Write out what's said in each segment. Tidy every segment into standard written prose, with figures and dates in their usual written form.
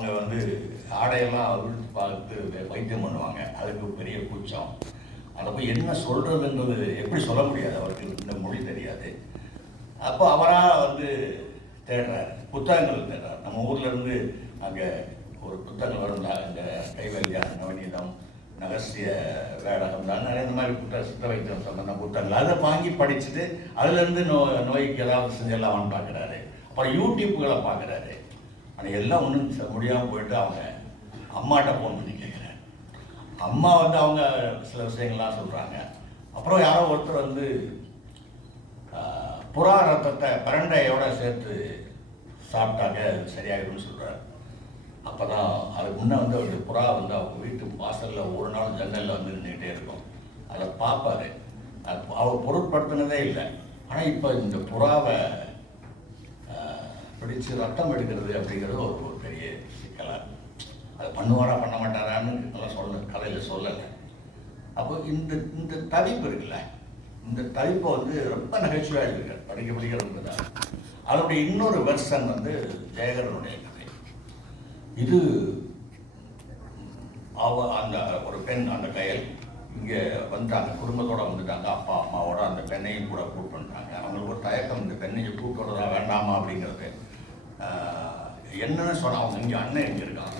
அவங்க வந்து ஆடையெல்லாம் அவிழ்த்து பார்த்து வைத்தியம் பண்ணுவாங்க. அதுக்கு பெரிய கூச்சம். அதை போய் என்ன சொல்கிறதுன்றது எப்படி சொல்ல முடியாது, அவருக்கு இந்த மொழி தெரியாது. அப்போ அவராக வந்து தேடுறாரு, புத்தகங்கள் தேடுறார். நம்ம ஊர்லேருந்து அங்கே ஒரு புத்தகங்கள் வரும், இந்த கைவல்யம், நவநீதம், நகசிய வேடகம் தான் நிறைய இந்த மாதிரி சித்த வைத்தியம் சம்பந்த புத்தகங்கள் அதை வாங்கி படிச்சுட்டு அதுலேருந்து நோய்க்கு ஏதாவது செஞ்செல்லாம் பார்க்குறாரு. அப்புறம் யூடியூப்புகளை பார்க்குறாரு. ஆனால் எல்லாம் ஒன்றும் முடியாமல் போயிட்டு அவங்க அம்மாட்ட ஃபோன் பண்ணி கேட்குறாரு. அம்மா வந்து அவங்க சில விஷயங்கள்லாம் சொல்கிறாங்க. அப்புறம் யாரோ ஒருத்தர் வந்து புறா ரத்தத்தை பிரண்டையோட சேர்த்து சாப்பிட்டாங்க சரியாகிடும்னு சொல்கிறார். அப்போ தான் அதுக்கு முன்னே வந்து அவர் புறா வந்து அவங்க வீட்டு வாசலில் ஒரு நாள் ஜன்னலில் வந்து நின்றுக்கிட்டே இருக்கும். அதை பார்ப்பாரு. அவர் பொருட்படுத்தினதே இல்லை. ஆனால் இப்போ இந்த புறாவை பிடிச்சு ரத்தம் எடுக்கிறது அப்படிங்கிறது ஒரு பெரிய சிக்கலாக. அதை பண்ணுவாரா பண்ண மாட்டாரான்னு எல்லாம் கதையில் சொல்லலை. அப்போ இந்த தவிப்பு இருக்குல்ல, இந்த தவிப்பை வந்து ரொம்ப நகைச்சுவையாக எழுதியிருக்காரு. படிக்கிறது தான். அதனுடைய இன்னொரு வெர்ஷன் வந்து ஜெயகரனுடைய கதை. இது அந்த ஒரு பெண், அந்த கயல் இங்கே வந்துட்டாங்க, குடும்பத்தோடு வந்துட்டாங்க. அப்பா அம்மாவோட அந்த பெண்ணையும் கூட கூப்பிட்டு வந்துட்டாங்க. அவங்களுக்கு ஒரு தயக்கம், இந்த பெண்ணையும் கூப்பிட்டு வரதா வேண்டாமா அப்படிங்கிறது. என்னன்னு சொன்னால் அவங்க இங்கே அண்ணன் எங்கே இருக்காங்க,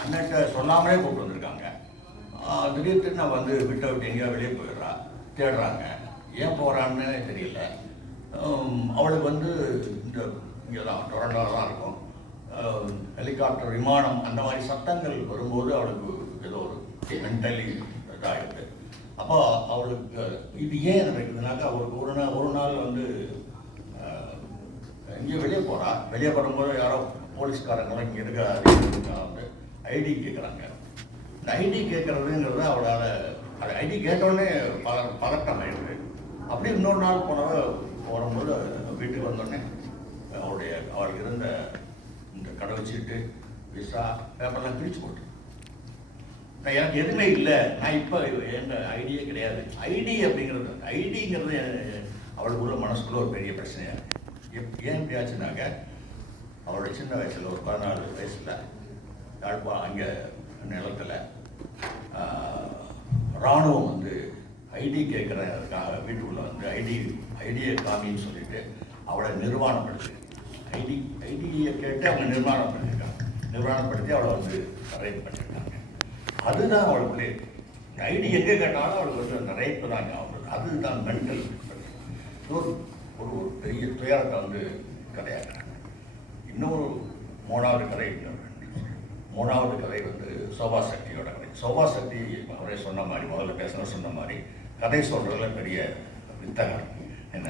அண்ணன்ட்ட சொல்லாமலே கூப்பிட்டு வந்திருக்காங்க. திடீர்னு நான் வந்து விட்டு எங்கேயோ வெளியே போயிடுறா, தேடுறாங்க. ஏன் போகிறான்னு தெரியல. அவளுக்கு வந்து இந்த இங்கே தான் டொரண்டோவில் தான் இருக்கும். ஹெலிகாப்டர், விமானம் அந்த மாதிரி சத்தங்கள் வரும்போது அவளுக்கு ஏதோ ஒரு மென்டலி இதாகிடுது. அப்போ அவளுக்கு இது ஏன் நடக்குதுனாக்கா, அவருக்கு ஒரு நாள் வந்து இங்கே வெளியே போகிறா. வெளியே வரும்போது யாரோ போலீஸ்காரங்களும் இங்கே இருக்க வந்து ஐடி கேட்குறாங்க. இந்த ஐடி கேட்குறதுங்கிறது அவளால், அது ஐடி கேட்டோடனே பதட்டம் ஆயிடுது. அப்படி இன்னொரு நாள் போகும்போது வீட்டுக்கு வந்தோடனே அவளுக்கு இருந்த இந்த கடவுச்சீட்டு, விசா, பேப்பர்லாம் பிரித்து போட்டு, நான் எனக்கு எதுவுமே இல்லை, நான் இப்போ எந்த ஐடியே கிடையாது. ஐடி ஐடிங்கிறது அவளுக்குள்ள மனசுக்குள்ள ஒரு பெரிய பிரச்சனையாக இருக்குது. ஏன் இப்படி ஆச்சுனாக்க, அவரோட சின்ன வயசில் ஒரு 14 வயசில் யாழ்ப்பா அங்கே நிலத்தில் இராணுவம் வந்து ஐடி கேட்குறதுக்காக வீட்டுக்குள்ளே வந்து ஐடியை காமின்னு சொல்லிட்டு அவளை நிர்வாணப்படுத்தி, ஐடியை கேட்டு அவங்க நிர்வாணப்படுத்தி அவளை வந்து ரேப் பண்ணியிருக்காங்க. அதுதான் அவளுக்குள்ளே ஐடி எங்கே கேட்டாலும் அவளுக்கு வந்து ரேப்பு தாங்க அவங்களுக்கு. அதுதான் மென்டல் ஒரு பெரிய துயரத்தை வந்து கதையாகிறாங்க. இன்னொரு மூணாவது கதை வந்து சோபா சக்தியோட கதை. சோபா சக்தி அவரே சொன்ன மாதிரி, முதல்ல சொன்ன மாதிரி கதை சொல்கிறதுல பெரிய வித்தகம் என்ன.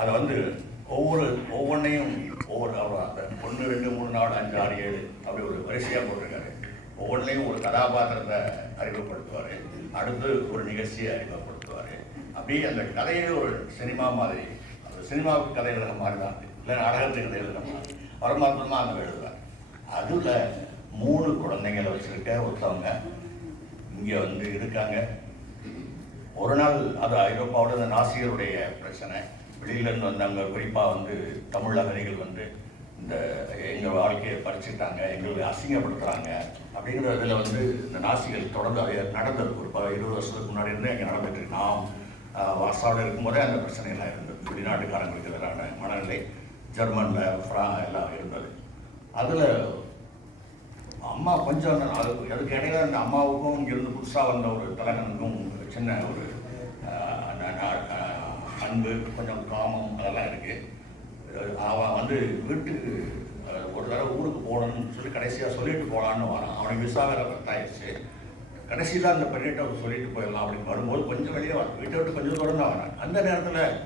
அதை வந்து ஒவ்வொன்றையும் அந்த 1, 2, 3, 4, 5, 6, 7 அப்படி ஒரு வரிசையாக போட்டிருக்காரு. ஒவ்வொன்றையும் ஒரு கதாபாத்திரத்தை அறிமுகப்படுத்துவார், அடுத்து ஒரு நிகழ்ச்சியை அறிமுகப்படுத்துவார். அப்படியே அந்த கதையே ஒரு சினிமா மாதிரி, சினிமாவுக்கு கதை எழுதுகிற மாதிரி தான், இல்லை நாடகத்துக்கு கதை எழுதுகிற மாதிரி பரமாத்மா அந்த எழுதுவார். அதில் 3 குழந்தைங்களை வச்சுருக்க ஒருத்தவங்க இங்கே வந்து இருக்காங்க. ஒரு நாள் அது ஐரோப்பாவோட இந்த நாசிகருடைய பிரச்சனை, வெளியிலேருந்து வந்தாங்க. குறிப்பாக வந்து தமிழ் அகதிகள் வந்து இந்த எங்கள் வாழ்க்கையை பறிச்சுட்டாங்க, எங்களுக்கு அசிங்கப்படுத்துகிறாங்க அப்படிங்கிற இதில் வந்து இந்த நாசிகள் தொடர்ந்து நடந்தது. ஒரு 20 வருஷத்துக்கு முன்னாடி இருந்து அங்கே நடந்துட்டு, நாம் வார்சாவில் இருக்கும்போதே அந்த பிரச்சனைகள்லாம் இருந்தது. வெளிநாட்டுக்காரங்களுக்கு எதிரான மனநிலை ஜெர்மனில் எல்லாம் இருந்தது. அதில் அம்மா கொஞ்சம் அதுக்கு இடையில அந்த அம்மாவுக்கும் இங்கேருந்து புதுசாக வந்த ஒரு தலைகனுக்கும் சின்ன ஒரு அன்பு, கொஞ்சம் காமம் அதெல்லாம் இருக்குது. அவன் வந்து வீட்டுக்கு ஒரு தடவை ஊருக்கு போகணும்னு சொல்லி கடைசியாக சொல்லிட்டு போகலான்னு வரான். அவனுக்கு விசா வேற ரத்தாயிடுச்சு. கடைசியில் அந்த பெண்ணிட்ட சொல்லிட்டு போயிடலாம் அப்படின்னு வரும்போது கொஞ்சம் வெளியே வர, வீட்டை விட்டு கொஞ்சம் தூரம் தான் வரான். அந்த நேரத்தில்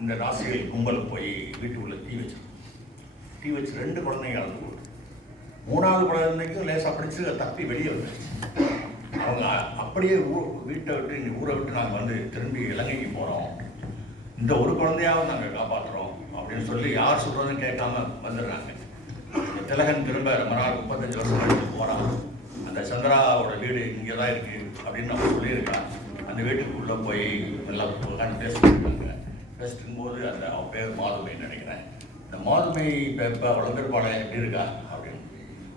இந்த ராசிகள் கும்பல் போய் வீட்டுக்குள்ளே தீ வச்சு 2 குழந்தைங்க இறந்து போகுது. 3வது குழந்தைக்கும் லேசாக படித்து தப்பி வெளியே வந்துடுச்சு. அவங்க அப்படியே வீட்டை விட்டு ஊரை விட்டு நாங்கள் வந்து திரும்பி இலங்கைக்கு போகிறோம், இந்த ஒரு குழந்தையாவது நாங்கள் காப்பாற்றுறோம் அப்படின்னு சொல்லி யார் சொல்கிறதுன்னு கேட்காம வந்துடுறாங்க. திலகன் திரும்ப ரொம்ப நாள் 35 வருஷம் கழிச்சு போகிறான். அந்த சந்திராவோட வீடு இங்கே தான் இருக்குது அப்படின்னு நம்ம சொல்லியிருக்கான். அந்த வீட்டுக்குள்ளே போய் நல்லா உட்காந்து பேசிட்டு பேசிட்டும்போது அவன் பேர் மாதுமைன்னு நினைக்கிறேன். இந்த மாதுமை இப்போ வளர்ந்துருப்பாளே எப்படி இருக்கா அப்படின்னு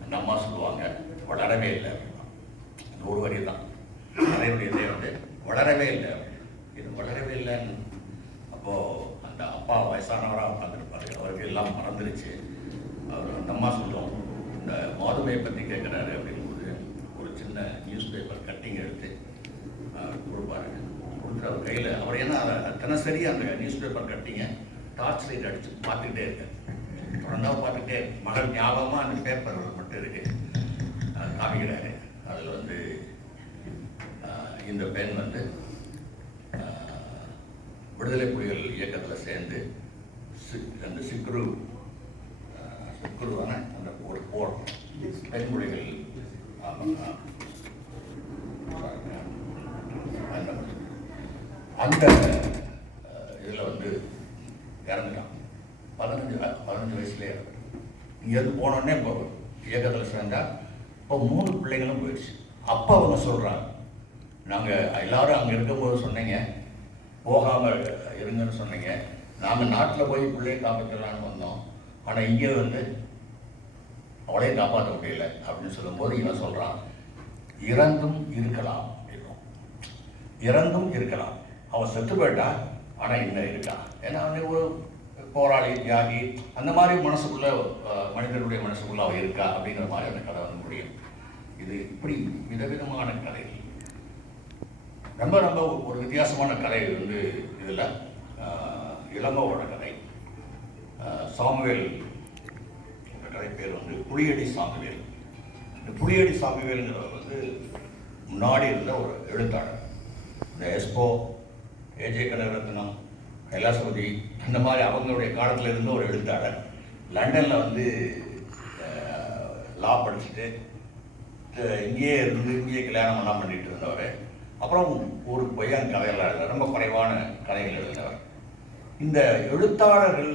அந்த அம்மா சொல்லுவாங்க, வளரவே இல்லை. அந்த ஒரு வரி தான் கதையுடைய இதே வந்து வளரவே இல்லை. இது வளரவே இல்லைன்னு அப்போது அந்த அப்பா வயசானவராக உட்காந்துருப்பாரு, அவருக்கு எல்லாம் மறந்துருச்சு. அவர் அந்த அம்மா சொல்லுவோம், இந்த மாதுமையை பற்றி கேட்குறாரு அப்படிங்கும்போது ஒரு சின்ன நியூஸ் பேப்பர் கட்டிங் எடுத்து கொடுப்பாரு. கொடுத்துட்டு அவர் கையில் அவர் என்ன தினசரி அந்த நியூஸ் பேப்பர் கட்டிங்க டார்ச் லைட் அடித்து பார்த்துக்கிட்டே இருக்கார். தொடர்ந்தால் பார்த்துக்கிட்டே மகள் ஞாபகமாக அந்த பேப்பர் மட்டும் இருக்கு காமிக்கிறாரு. அதில் வந்து இந்த பெண் வந்து விடுதலை புலிகள் இயக்கத்தில் சேர்ந்து அந்த சிக்குருவான அந்த ஒரு போர் பெண் புலிகள் அந்த இதில் வந்து இறந்துட்டான். 15 வயசுலேயே இறந்துட்டான். இங்கேருந்து போனோடனே இப்போ இயக்கத்தில் சேர்ந்தால் இப்போ 3 பிள்ளைங்களும் போயிடுச்சு. அப்போ அவங்க சொல்கிறாங்க, நாங்கள் எல்லாரும் அங்கே இருக்கும்போது சொன்னீங்க போகாமல் இருங்கன்னு சொன்னீங்க, நாங்கள் நாட்டில் போய் பிள்ளையை காப்பாற்றலான்னு வந்தோம், ஆனால் இங்கே வந்து அவளையும் காப்பாற்ற முடியல அப்படின்னு சொல்லும்போது இவன் சொல்கிறான், இறந்தும் இருக்கலாம் அப்படின்னும். இறந்தும் இருக்கலாம், அவன் செத்து போயிட்டா ஆனால் இன்னும் இருக்கான். ஏன்னா வந்து ஒரு போராளி தியாகி அந்த மாதிரி மனசுக்குள்ளே மனிதனுடைய மனசுக்குள்ளே அவள் இருக்கா அப்படிங்கிற மாதிரி அந்த கதை வந்து முடியும். இது இப்படி விதவிதமான கதை, ரொம்ப ரொம்ப ஒரு வித்தியாசமான கதை வந்து இதில் இளங்கோவோட கதை. சாமுவேல் கதை பேர் வந்து புலியடி சாமுவேல். இந்த புலியடி சாமுவேலுங்கிறவர் வந்து முன்னாடி இருந்த ஒரு எழுத்தாளர். இந்த எஸ்போ, ஏஜே கனகரத்னம், கைலாசபதி அந்த மாதிரி அவங்களுடைய காலத்தில் இருந்த ஒரு எழுத்தாளர். லண்டனில் வந்து லா படிச்சுட்டு இங்கேயே இருந்து இங்கேயே கல்யாணமெல்லாம் பண்ணிட்டு இருந்தவர். அப்புறம் ஊருக்கு போய் அந்த கதையெல்லாம் எழுத ரொம்ப குறைவான கதைகள் எழுதினவர். இந்த எழுத்தாளர்கள்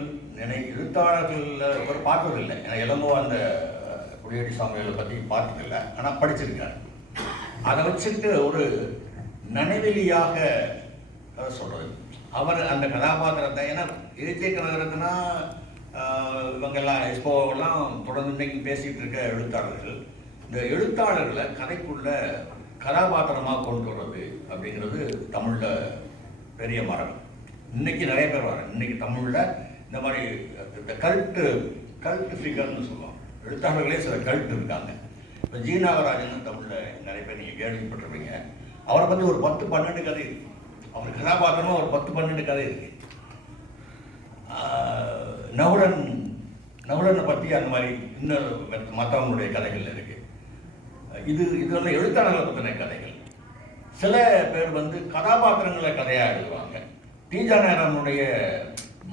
எழுத்தாளர்களில் இவர் பார்த்ததில்லை. ஏன்னா இளங்கோ அந்த புலியடி சாமுவேலை பற்றி பார்த்ததில்லை, ஆனால் படிச்சிருக்காரு. அதை வச்சுட்டு ஒரு நனைவெளியாக சொல்கிறது அவர் அந்த கதாபாத்திரத்தை. ஏன்னா ஏஜே கனகரத்னா இவங்கெல்லாம் எஸ்போவெல்லாம் தொடர்ந்து இன்னைக்கு பேசிகிட்டு இருக்க எழுத்தாளர்கள். இந்த எழுத்தாளர்களை கதைக்குள்ள கதாபாத்திரமாக கொண்டு வர்றது அப்படிங்கிறது தமிழில் பெரிய மரம். இன்னைக்கு நிறைய பேர் வர இன்னைக்கு தமிழில் இந்த மாதிரி இந்த கல்ட்டு ஃபிகர்னு சொல்லுவாங்க. எழுத்தாளர்களே சில கல்ட் இருக்காங்க. இப்போ ஜி நாகராஜன் தமிழில் நிறைய பேர் நீங்கள் கேள்விப்பட்டிருப்பீங்க. அவரை பற்றி ஒரு 10-12 கதை இருக்கு. அவர் கதாபாத்திரமாக ஒரு 10-12 கதை இருக்கு. நகுலனை பற்றி அந்த மாதிரி இன்னும் மற்றவங்களுடைய கதைகள் இருக்கு. இதெல்லாம் எழுத்தாளர்களை பற்றின கதைகள். சில பேர் வந்து கதாபாத்திரங்களை கதையாக எழுதுவாங்க. டீஜா நேரனுடைய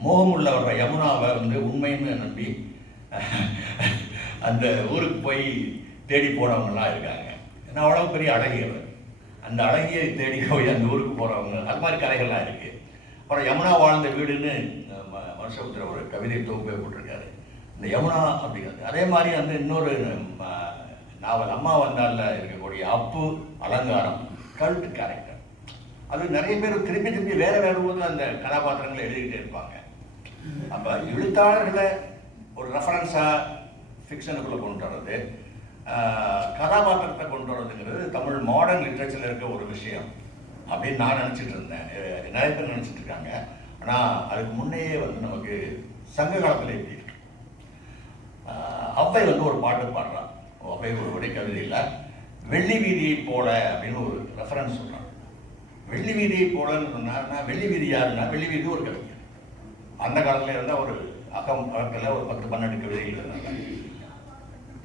மோகமுள்ள வர்ற யமுனாவை வந்து உண்மைன்னு நம்பி அந்த ஊருக்கு போய் தேடி போனவங்கலாம் இருக்காங்க. ஏன்னா அவ்வளோ பெரிய அழகியவர். அந்த அழகியை தேடி போய் அந்த ஊருக்கு போகிறவங்க அது மாதிரி கதைகள்லாம் இருக்குது. அப்புறம் யமுனா வாழ்ந்த வீடுன்னு மனுஷபுத்திர ஒரு கவிதை தொகுப்பை போட்டிருக்காரு. இந்த யமுனா அப்படிங்கிறது அதே மாதிரி வந்து இன்னொரு நாவல் அம்மா வந்தால இருக்கக்கூடிய அப்பு அலங்காரம் கல்ட் கேரக்டர். அது நிறைய பேர் திருப்பி வேற போது அந்த கதாபாத்திரங்களை எழுதிக்கிட்டே இருப்பாங்க. அப்போ எழுத்தாளர்களை ஒரு ரெஃபரன்ஸாக ஃபிக்ஷனுக்குள்ளே கொண்டு வர்றது, கதாபாத்திரத்தை கொண்டு வர்றதுங்கிறது தமிழ் மாடர்ன் லிட்ரேச்சரில் இருக்க ஒரு விஷயம் அப்படின்னு நான் நினச்சிட்டு இருந்தேன். நிறைய பேர் நினச்சிட்டு இருக்காங்க. ஆனால் அதுக்கு முன்னையே வந்து நமக்கு சங்க காலத்தில் எப்படி இருக்கு. அவ்வை வந்து ஒரு பாட்டு பாடுறான். அவ்வை ஒரு உடை கவிதையில் வெள்ளி வீதியை போல அப்படின்னு ஒரு ரெஃபரன்ஸ் சொல்கிறான். வெள்ளி வீதியை போலன்னு சொன்னார்னா வெள்ளி வீதி யாருன்னா வெள்ளி வீதி ஒரு கவிஞர். அந்த காலத்தில் இருந்தால் ஒரு அகத்தில் ஒரு 10-12 கவிதைகள் இருந்தாங்க.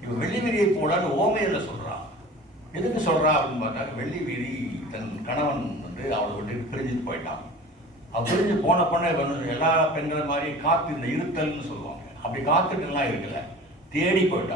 இப்போ வெள்ளி வீதியை போலன்னு ஓமையில் சொல்கிறான். எதுக்கு சொல்கிறா அப்படின்னு பார்த்தா வெள்ளி வீதி தன் கணவன் வந்து அவளை விட்டு பிரிஞ்சுட்டு போயிட்டான். அவள் பிரிஞ்சு போன எல்லா பெண்கள் மாதிரி காத்து இந்த இருத்தல்னு சொல்லுவாங்க. அப்படி காத்துட்டுலாம் இருக்கல, தேடி போயிட்டான்.